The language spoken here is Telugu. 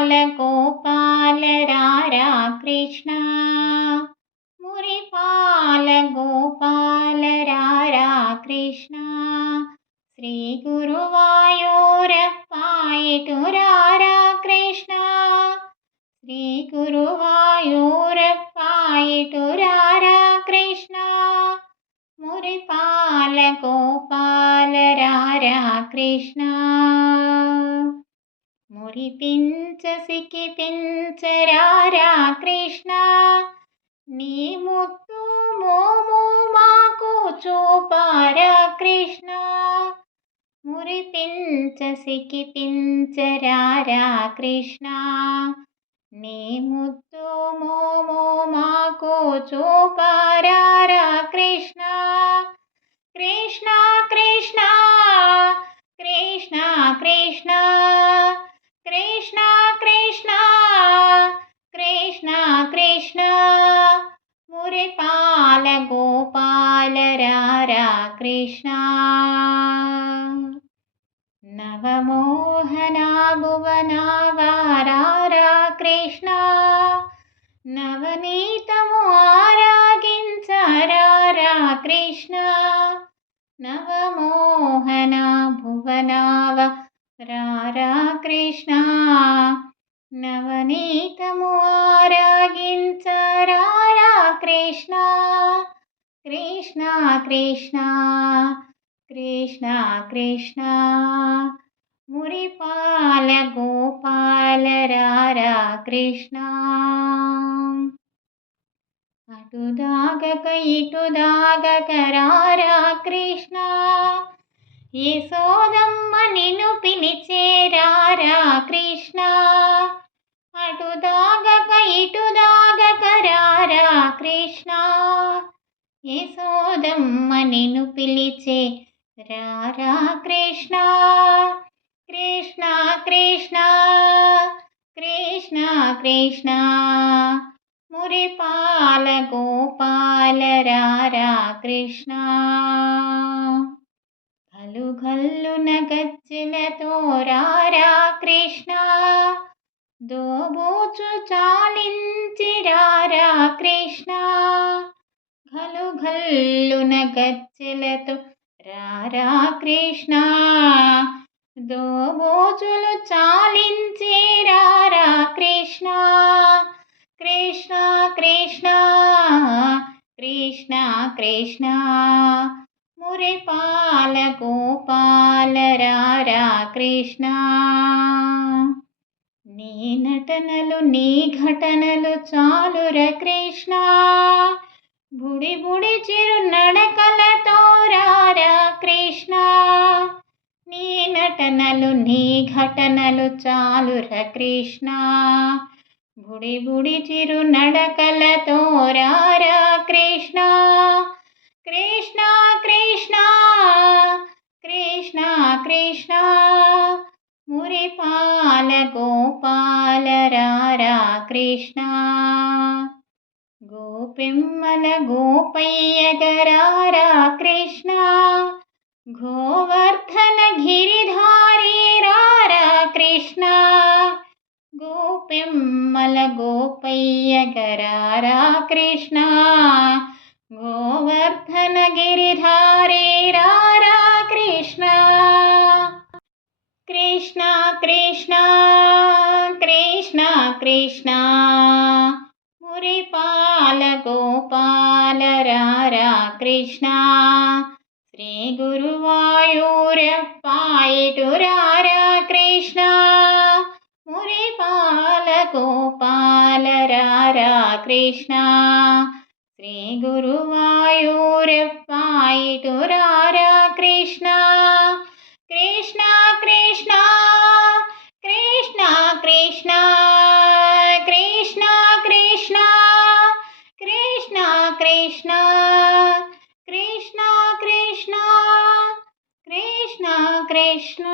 గోపాల రారా కృష్ణ మురిపాల గోపాల రారా కృష్ణ శ్రీ గురువాయూరప్ప ఇటు రారా కృష్ణ శ్రీ గురువాయూరప్ప ఇటు రారా కృష్ణ మురిపాల గోపాల రారా కృష్ణ మురిపించ సికిపించరారా కృష్ణ నీ ముత్తు మోము మాకు చూపారా కృష్ణ మురిపించ సికిపించరారా కృష్ణ నీ ముత్తు మోము మాకు చూపారా కృష్ణ కృష్ణ కృష్ణ కృష్ణ కృష్ణ కృష్ణ కృష్ణ కృష్ణ కృష్ణ మురిపాల గోపాల రారా కృష్ణ నవమోహన భువన వారారా కృష్ణ నవనీతము ఆరాగించరారా కృష్ణ నవమోహన భువనావ రారా కృష్ణ నవనీతము ఆరాగించరారా కృష్ణ కృష్ణ కృష్ణ కృష్ణ కృష్ణ మురిపాల గోపాల రారా కృష్ణ అటు దాగక ఇటు దాగక రారా కృష్ణ యశోదమ్మ నిన్ను పిలిచేరారా కృష్ణ అటు దాగక ఇటు దాగక రారా కృష్ణ యశోదమ్మ నిన్ను పిలిచే రారా కృష్ణ కృష్ణ కృష్ణ కృష్ణ కృష్ణ మురిపాల గోపాల రారా కృష్ణ గల్లు గల్లున గజ్జెలతో రారా కృష్ణ దోబూచు చాలించి రారా కృష్ణ గల్లు గల్లున గజ్జెలతో రారా కృష్ణ దోబూచులు చాలించి రారా కృష్ణ కృష్ణ కృష్ణ కృష్ణ కృష్ణ మురిపాల గోపాల రారా కృష్ణ నీ నటనలు నీ ఘటనలు చాలుర కృష్ణ బుడి బుడి చిరు నడకలతో రారా కృష్ణ నీ నటనలు నీ ఘటనలు చాలుర కృష్ణ బుడి బుడి చిరు నడకలతో రారా కృష్ణ కృష్ణ కృష్ణ కృష్ణ కృష్ణ మురిపాల గోపాల రారా కృష్ణ గోపెమ్మల గోపయ్యగరారా కృష్ణ గోవర్ధన గిరిధారి రారా కృష్ణ గోపెమ్మల గోపయ్యగరారా కృష్ణ గోవర్ధన గిరిధారి రారా కృష్ణ కృష్ణ కృష్ణ కృష్ణ కృష్ణ మురిపాల గోపాల రారా కృష్ణ శ్రీ గురువాయూరప్ప ఇటు రారా కృష్ణ మురిపాల గోపాల రారా కృష్ణ శ్రీ గురువాయూరప్ప ఇటు రారా కృష్ణ కృష్ణ కృష్ణ కృష్ణ కృష్ణ కృష్ణ కృష్ణ కృష్ణ కృష్ణ కృష్ణ కృష్ణ కృష్ణ కృష్ణ